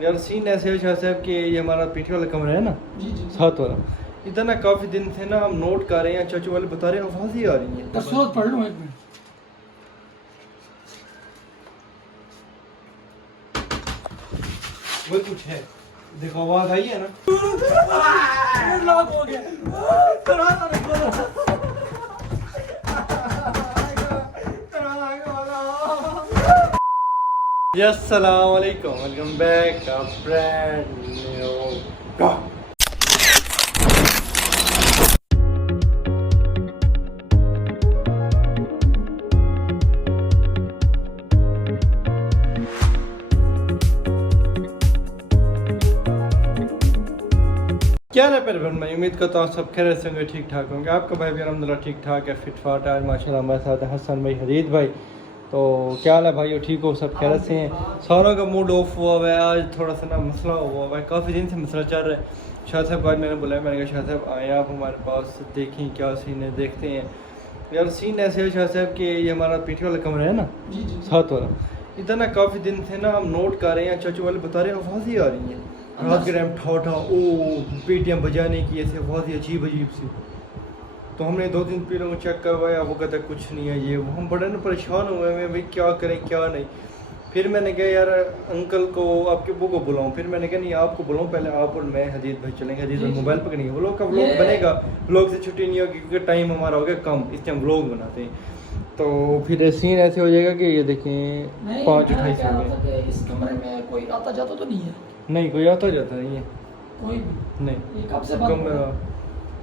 यार सीन ऐसे है शाह साहब कि ये हमारा पीछे वाला कमरा है ना, जी जी साथ वाला, इधर ना काफ़ी दिन से ना हम नोट कर रहे हैं, चाचू वाले बता रहे हैं आवाज़ ही आ रही है। सूरत पढ़ लूँ एक मिनट। वो कुछ है, देखो आवाज़ आई है ना। लॉक हो गया। अस्सलाम वालेकुम, welcome back a brand new vlog. क्या है पर मैं उम्मीद करता हूँ सब खैर से होंगे, ठीक ठाक होंगे। आपका भाई भी अल्हम्दुलिल्लाह ठीक ठाक है, फिट फाट है। आज माशाल्लाह हमारे साथ है हसन भाई, हरीद भाई। तो क्या हाल है भाई, ठीक हो? सब खैर से हैं? सारों का मूड ऑफ हुआ हुआ है, आज थोड़ा सा ना मसला हुआ हुआ है, काफ़ी दिन से मसला चल रहा है। शाह साहब को आज मैंने बुलाया, मैंने कहा शाह साहब आए आप हमारे पास, देखें क्या सीन है, देखते हैं। यार सीन ऐसे है शाह साहब कि ये हमारा पीछे वाला कमरा है ना, जी जी साथ वाला, इधर ना काफ़ी दिन से ना हम नोट कर रहे हैं, चाचू वाले बता रहे हैं आवाज़ ही आ रही है रात के टाइम, ठा ओ पेटियाँ बजाने की, ऐसे बहुत ही अजीब अजीब सी। तो हमने 2-3 पीलों को चेक करवाया, वो कहता कुछ नहीं है ये वो। हम बड़े ना परेशान हुए हैं भाई, क्या करें क्या नहीं। फिर मैंने कहा यार अंकल को, आपके बुक को बुलाऊं। फिर मैंने कहा नहीं आपको बुलाऊं, पहले आप और मैं हदीद भाई चलेंगे। हदीद भाई मोबाइल पकड़ेंगे, व्लॉग का व्लॉग बनेगा, व्लॉग से छुट्टी नहीं होगी क्योंकि टाइम हमारा हो गया कम, इसलिए हम व्लॉग बनाते हैं। तो फिर सीन ऐसे हो जाएगा कि ये देखें 5:28 हो गए। इस कमरे में कोई आता जाता तो नहीं है? नहीं कोई आता जाता नहीं है, कोई भी नहीं। ये कब से बंद कमरा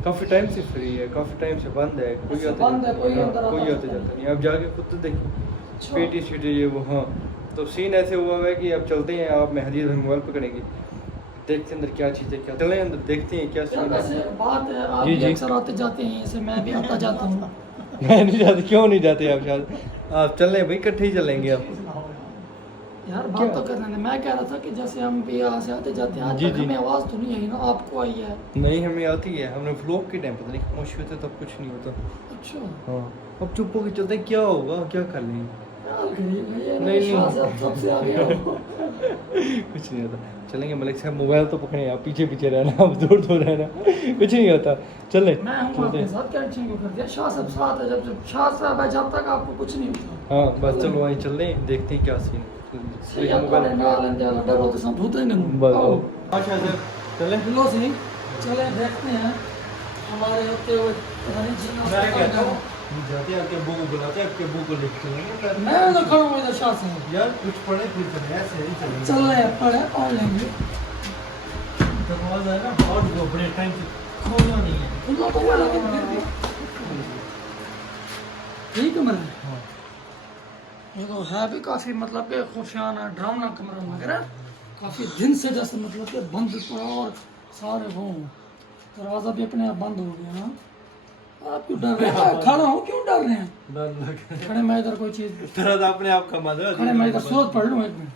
काफ़ी टाइम से फ्री है, काफ़ी टाइम से बंद है, कोई अच्छा, आता बंद है, कोई अंदर आता कोई जाता आता जाता नहीं। अब जाके खुद तो देखिए अच्छा। पेटी सीटी ये वो। हाँ तो सीन ऐसे हुआ है कि अब चलते हैं, आप मैं हदीद मोबाइल पकड़ेंगे, देखते हैं अंदर क्या चीज़ है, क्या चलें अंदर देखते हैं क्या यार सीन वैसे है। बात है, आप जी, भी जी। अक्सर आते जाते हैं, ऐसे मैं भी आता जाता हूँ। मैं नहीं जाते, क्यों नहीं जाते आप? शायद आप चल रहे भाई, इकट्ठे ही चलेंगे आप। यार बात क्या? तो करने दे, मैं कह रहा था कि जैसे हम भी यहाँ से आते जाते हैं, आज जी, तक जी। हमें आवाज़ तो नहीं आई ना, आपको आई है? नहीं हमें आती है, हमने व्लॉग के टाइम पता नहीं खामोशी होते तब कुछ नहीं होता। अच्छा हाँ अब चुप होकर चलते हैं, क्या होगा, क्या कर लेंगे। यार गरीब है ये, नहीं, शाह से आप सबसे आगे हो। कुछ नहीं होता, चलेंगे। मलिक साहब मोबाइल तो पकड़े, आप पीछे पीछे रहना, आप दूर दूर रहना, कुछ नहीं होता, चले मैं हूँ आपके साथ, क्या टेंशन क्यों कर दिया? शाह साहब साथ है, जब शाह साहब है जब तक आपको कुछ नहीं होता। हाँ बस चलो वहीं चल रहे हैं, देखते हैं क्या सीन है। सही है, मोबाइल ना लेंदे वाला डर होते सब होते हैं ना। बस आओ। अच्छा सर चले। बिल्लो सिंह चले देखते हैं हमारे होते हुए हरी जी मैं कहता हूँ जाते हैं, आपके अब्बू को बुलाते हैं, आपके अब्बू को लिखते हैं। मैं तो खड़ा हूँ इधर शाह से। यार कुछ पढ़े फिर चले, ऐसे ही चलेंगे। चल रहे हैं, पढ़े पढ़ लेंगे। तो बहुत है ना, बहुत वो बड़े टाइम से खोलना नहीं है। बिल्लो तो वाला के फिर भी यही कमरा है। हाँ ये तो है भी काफी, मतलब कि खुफियाना डरावना कमरा लग रहा है। काफी दिन से जैसे मतलब कि बंद पड़ा, और सारे वो दरवाजा भी अपने आप बंद हो गया। हाँ आप क्यों डर रहे हैं? खड़ा हूँ, क्यों डर रहे हैं? डर लग खड़े मैं इधर कोई चीज, तरह तो अपने आप का मजा। खड़े मैं इधर सूरत पढ़ लूँ एक मिनट।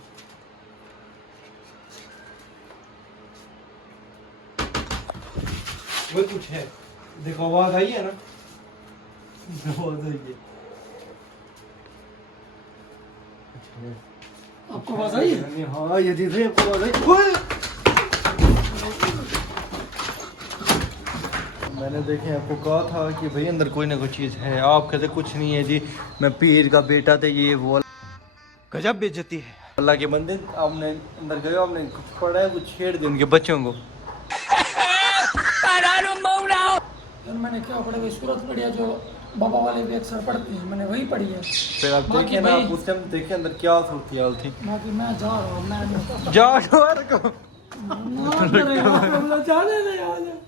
वो कुछ है, देखो आवाज आई है ना, आवाज आई है। आपको आवाज आई है? हाँ ये दीदी आपको आवाज आई। ओए! मैंने देखे आपको कहा था कि भाई अंदर कोई ना कोई चीज़ है, आप कहते कुछ नहीं है जी, मैं पीर का बेटा था ये वो। गजब बेइज्जती है अल्लाह के बंदे। आपने अंदर गए, आपने कुछ पढ़ा है, कुछ छेड़ दिया उनके बच्चों को। यार मैंने क्या पढ़ा, वही सूरत पढ़ी है जो बाबा वाले भी अक्सर पढ़ते हैं, मैंने वही पढ़ी है। फिर आप बाकी देखिए ना, भाई- आप उस टाइम देखिए अंदर क्या सूरत हाल थी। बाकी मैं जा रहा हूँ, मैं जा यार को ना करेगा, हम जाने नहीं आने।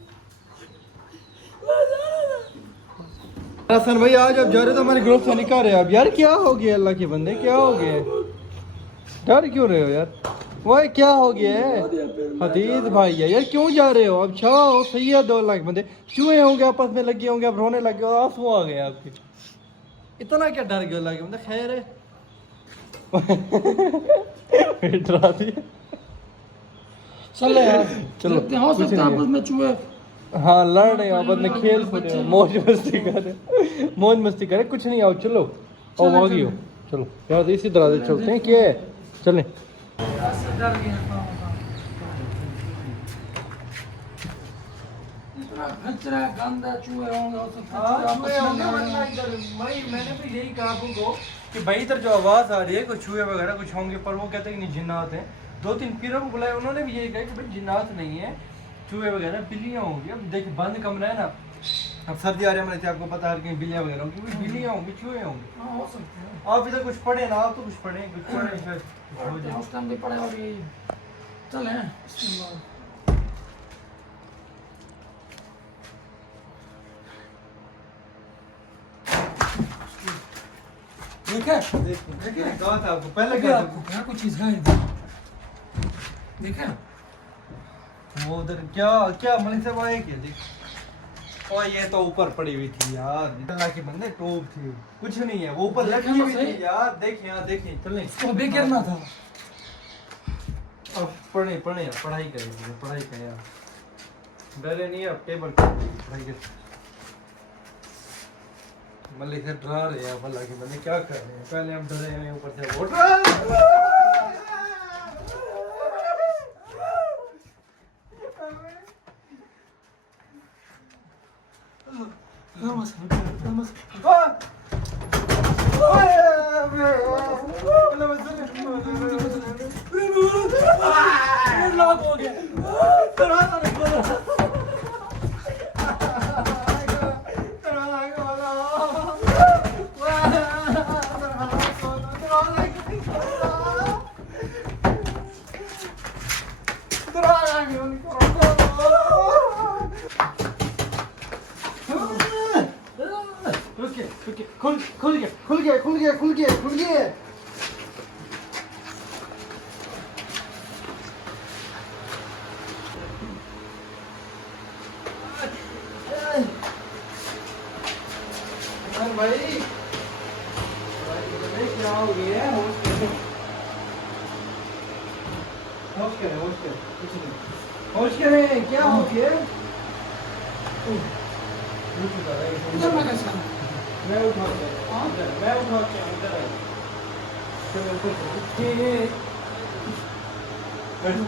हसन भाई आज आप जा रहे तो हमारे ग्रुप से निकाल रहे हो आप। यार क्या हो गया अल्लाह के बंदे, क्या हो गया? डर क्यों रहे हो यार? वह क्या हो गया है हदीद भाई? यार क्यों जा रहे हो? अब छाओ सही है, 2 लाख बंदे चूहे होंगे आपस में लगे होंगे, आप रोने लगे हो, आंसू आ गए आपके। इतना क्या डर गया अल्लाह के बंदे? खैर है डरा दिया। चले यार, चलो, देखते हैं, हो कुछ सकता है नहीं है। आपस में चूहे। हाँ लड़ रहे हैं आपस में, खेल कूद रहे हैं, मौज मस्ती कर रहे हैं, मौज मस्ती करें, कुछ नहीं। आओ चलो, आओ चलो, आगे हो, चलो। चलो यार इसी तरह से चलते हैं। क्या है चलें। डर गया। कचरा खचरा गंदा चूहे होंगे और सब हाँ, कचरा चूहे होंगे, वरना इधर मैंने भी यही कहा आपको कि भाई इधर जो आवाज़ आ रही है कुछ चूहे वगैरह कुछ होंगे, पर वो कहते हैं कि नहीं जिन्नात हैं। 2-3 पीरों को बुलाया, उन्होंने भी यही कहा कि भाई जिन्नात नहीं है, चूहे वगैरह बिल्लियाँ होंगी। अब देखिए बंद कमरा है ना, अब सर्दी आ रही है, मैंने आपको पता है कि बिल्लियाँ वगैरह होंगी, कोई बिल्लियाँ होंगी, चूहे होंगे। हाँ हो सकते हैं। आप इधर कुछ पढ़े ना, आप तो कुछ पढ़े फिर हो जाए। उस टाइम भी पड़े और ये चले इसके बाद ठीक है। देखिए कहा था आपको पहले लगे क्या आपको क्या कुछ चीज है इधर देखा वो उधर क्या क्या मलिक साहब आए क्या देख। और ये तो ऊपर पड़ी हुई थी यार, अल्लाह के बंदे टोप थी, कुछ नहीं है वो ऊपर लटकी हुई थी यार। देखिए यहाँ देखिए, चलें उसको भी गिरना था। अब पढ़े पढ़े यार, पढ़ाई करें पढ़ाई करें यार, डरे नहीं अब टेबल पढ़ाई कर। मलिक से डरा रहे हैं, अल्लाह के बंदे क्या कर रहे हैं, पहले हम डरे हैं ऊपर से वो हो गया खुल गया। भाई क्या हो गया? होश करें कुछ नहीं, होश करें, क्या हो गया? इधर मैं कैसे आऊं? मैं उठाता हूं इधर चलो बैठो।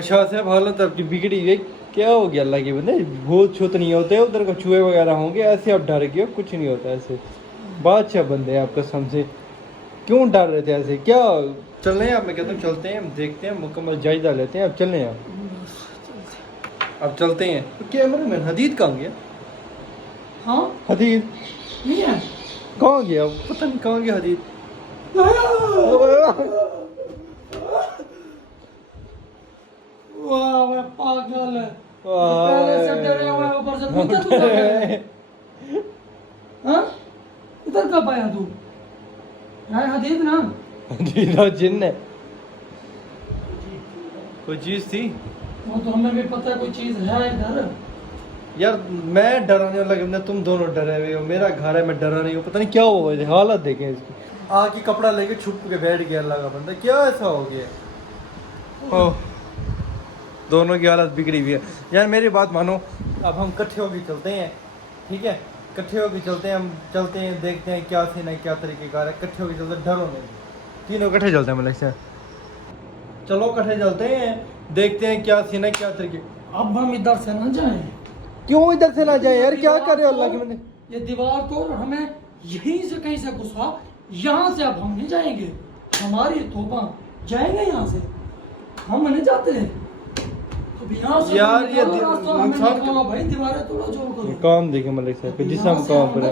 शाह साहब हालत आपकी बिगड़ी गई, क्या हो गया? अल्लाह के बंदे भूत छूत नहीं होते, उधर को चूहे वगैरह होंगे, ऐसे आप डर गए हो, कुछ नहीं होता ऐसे। बादशाह बंदे हैं आप कसम से, क्यों डर रहे थे ऐसे? क्या चल रहे हैं आप? मैं कहता हूँ चलते हैं, हम देखते हैं, मुकम्मल जायजा लेते हैं। अब चल रहे हैं अब चलते हैं। तो कैमरे मैन हदीद कहाँ गया? हाँ हदीद नहीं है कहाँ गया? पता नहीं कहाँ गया हदीद। वाह मैं पागल है, पहले से डरे हुए ऊपर से पूछा तू क्या है? हाँ इधर कब आया तू? है हदीद ना? हदीद जिन्न है, कोई चीज थी वो तो हमें भी पता है कोई चीज है इधर। यार। मैं डराने वाला बंदा, तुम दोनों डरे हुए हो, मेरा घर है, मैं डरा नहीं हूँ। पता नहीं क्या हुआ है, हालत देखें इसकी। आके कपड़ा लेके छुप के बैठ गया अल्लाह का बंदा, क्या ऐसा हो गया? ओह दोनों की हालत बिगड़ी हुई है यार। मेरी बात मानो, अब हम इकट्ठे होकर चलते हैं, ठीक है? इकट्ठे होकर चलते हैं, हम चलते हैं, देखते हैं क्या सीन है, क्या तरीके का है। इकट्ठे होकर चलते, डरो नहीं, तीनों इकट्ठे चलते हैं। मतलब चलो इकट्ठे चलते हैं, देखते हैं क्या सीन है, क्या तरीके। अब हम इधर से न जाएं। क्यों इधर से ना जाए यार? क्या कर रहे हो अल्लाह के बंदे? ये दीवार तोड़, हमें यहीं से कहीं से घुसा, यहाँ से अब हम नहीं जाएंगे। हमारी तौबा, जाएंगे यहाँ से, हम नहीं जाते। तो यहाँ से यार ये इंसान भाई दीवारें तोड़ो जो करो। काम देखे मलिक साहब, जिसम कहाँ पर है,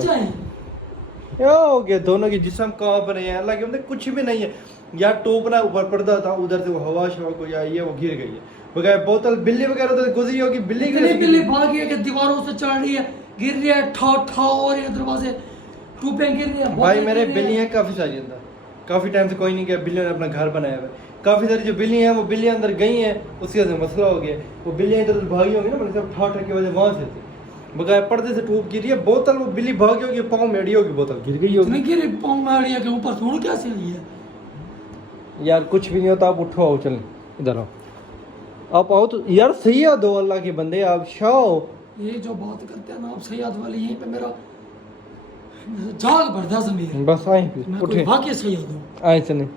क्या हो गया? दोनों की जिसम कहाँ पर है अल्लाह के बंदे? कुछ भी नहीं है यार। टोपना ऊपर पर्दा था, उधर से वो हवा शवा को आई है, वो गिर गई है। बगैर बोतल बिल्ली वगैरह तो गुजरी होगी, बिल्ली बिल्ली भागी है कि दीवारों से चढ़ रही है, गिर रही है, ठा ठा हो रही है, दरवाजे टूपे गिर रही है। भाई मेरे बिल्ली है काफी सारी अंदर, काफी टाइम से कोई नहीं गया। बिल्लियों ने अपना घर बनाया हुआ है, काफी सारी जो बिल्ली हैं वो बिल्ली अंदर गई हैं, उसकी वजह से मसला हो गया। वो बिल्लियाँ इधर भागी होंगी ना, मतलब ठा ठा की वजह वहाँ से थी, बगैर पर्दे से टूट गिरी है बोतल। वो बिल्ली भागी होगी, पाँव में अड़ी होगी, बोतल गिर गई होगी। गिरी पाँव में अड़ी के ऊपर थोड़ी कैसे आई है यार? कुछ भी नहीं होता, आप उठो, आओ चलें, इधर आओ, आप आओ तो यार। सैयद हो अल्लाह के बंदे, आप शाह हो। ये जो बात करते हैं ना आप सैयद वाली, यहीं पे मेरा जाग भरदा ज़मीर। बस आए मैं उठे, कोई वाकई सैयद हूँ। आए चलें।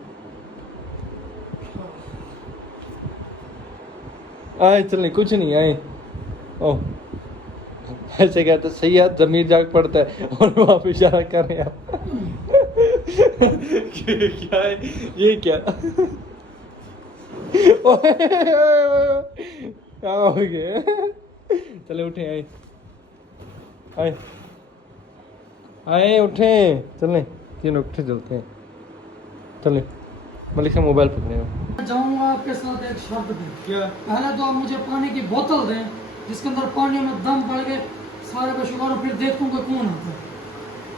आए चलने कुछ नहीं आए। ओ ऐसे कहते सही है, जमीर जाग पड़ता है और वहाँ पे इशारा कर रहे हैं। क्या है ये क्या? ओए, क्या हो गया? चले उठे आए आए आए उठे चले, तीनों उठे चलते हैं। चले मलिक से मोबाइल पकड़े हो। जाऊंगा आपके साथ एक शर्त भी। क्या? पहले तो आप मुझे पानी की बोतल दें जिसके अंदर पानी में दम पड़ के सारे का शुगर, फिर देखूंगा कौन आता है।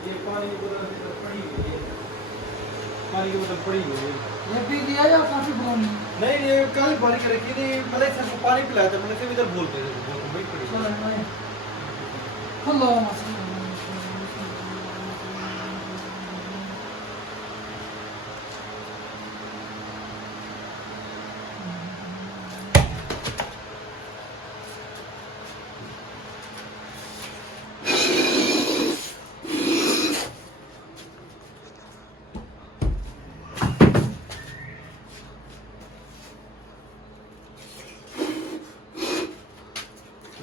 ये पानी की बोतल पड़ी हुई है, पानी की बोतल पड़ी हुई है। ये पी लिया या काफी पुरानी? नहीं ये कल भर के रखी थी, मलिक सर को पानी पिलाया था, मलिक से इधर बोलते थे बोतल बड़ी पड़ी है। चलो मैं अल्लाह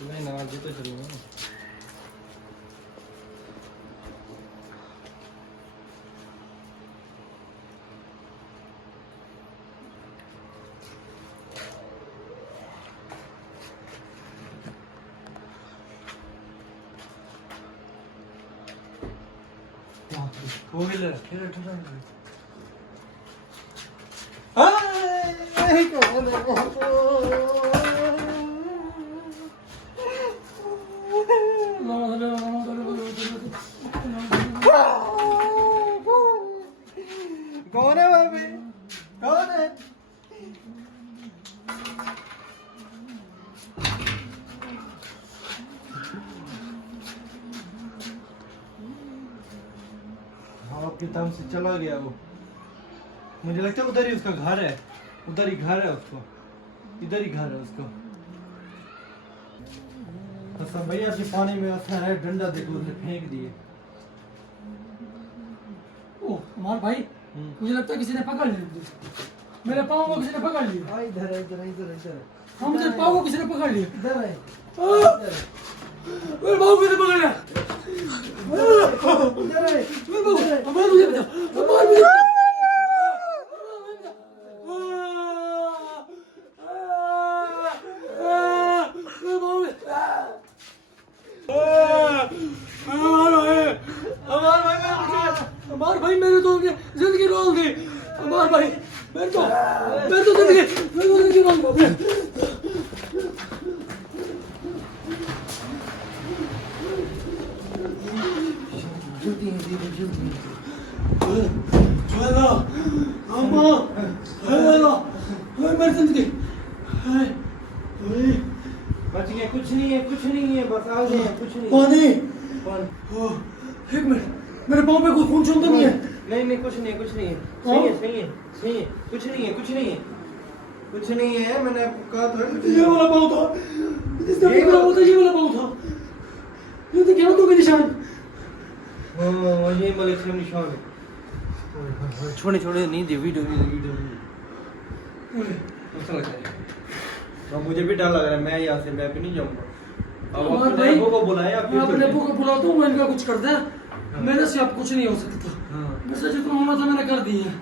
नहीं ना जी तो चलूँगा। वो भी ले रखे हैं ठंडा। कौन है भाभी? कौन है? आपके दम से चला गया वो। मुझे लगता है उधर ही उसका घर है, उधर ही घर है उसको, इधर ही घर है उसको। सब भैया के पानी में अच्छा है, डंडा देखो उसने फेंक दिए। ओ हमारे भाई, मुझे लगता है किसी ने पकड़ लिया, मेरे पाँव को किसी ने पकड़ लिया। इधर है, इधर है, इधर है, इधर है। हाँ मुझे पाँव को किसी ने पकड़ लिया। इधर है, मेरे पाँव को किसी ने पकड़ लिया। इधर है। मेरे पाँव, हमारे मुझे बचा, हमारे मुझे बचा। हमारे भाई मेरे तो जिंदगी रोल दी। हमारे भाई मेरे तो जिंदगी रोल दी। जल्दी जल्दी। हेलो अम्मा, हेलो मेरी जिंदगी। बच गए, कुछ नहीं है, कुछ नहीं है, बस आ गए, कुछ नहीं। पानी, पानी। एक मिनट, मेरे पाँव पे कोई खून चूम तो नहीं है? नहीं नहीं कुछ नहीं, कुछ नहीं है, सही है, सही है, सही है, कुछ नहीं है, कुछ नहीं है, कुछ नहीं है। मैंने आपको कहा था ये वाला पाँव था, ये वाला पाँव था, ये तो क्या तो निशान। हाँ ये मलिक से निशान है। छोड़े छोड़े नहीं दे, वीडियो वीडियो अच्छा लग रहा है। अब मुझे भी डर लग रहा है, मैं यहाँ से मैं भी नहीं जाऊँगा। अब अपने अब्बू को बुलाया, मैं अपने अब्बू को बुलाता हूँ, मैं इनका कुछ कर दे। मेरे से अब कुछ नहीं हो सकता। मेरे जितना होना था मैंने कर दिया।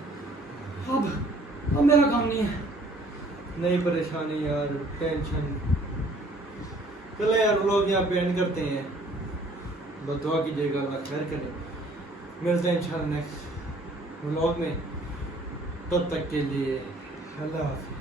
अब मेरा काम नहीं है। नहीं परेशानी यार, टेंशन। चले यार लोग यहाँ पे एंड करते हैं, बस दुआ कीजिएगा अल्लाह खैर करे। मिलते हैं इंशाल्लाह नेक्स्ट व्लॉग में, तब तक के लिए अल्लाह हाफिज़।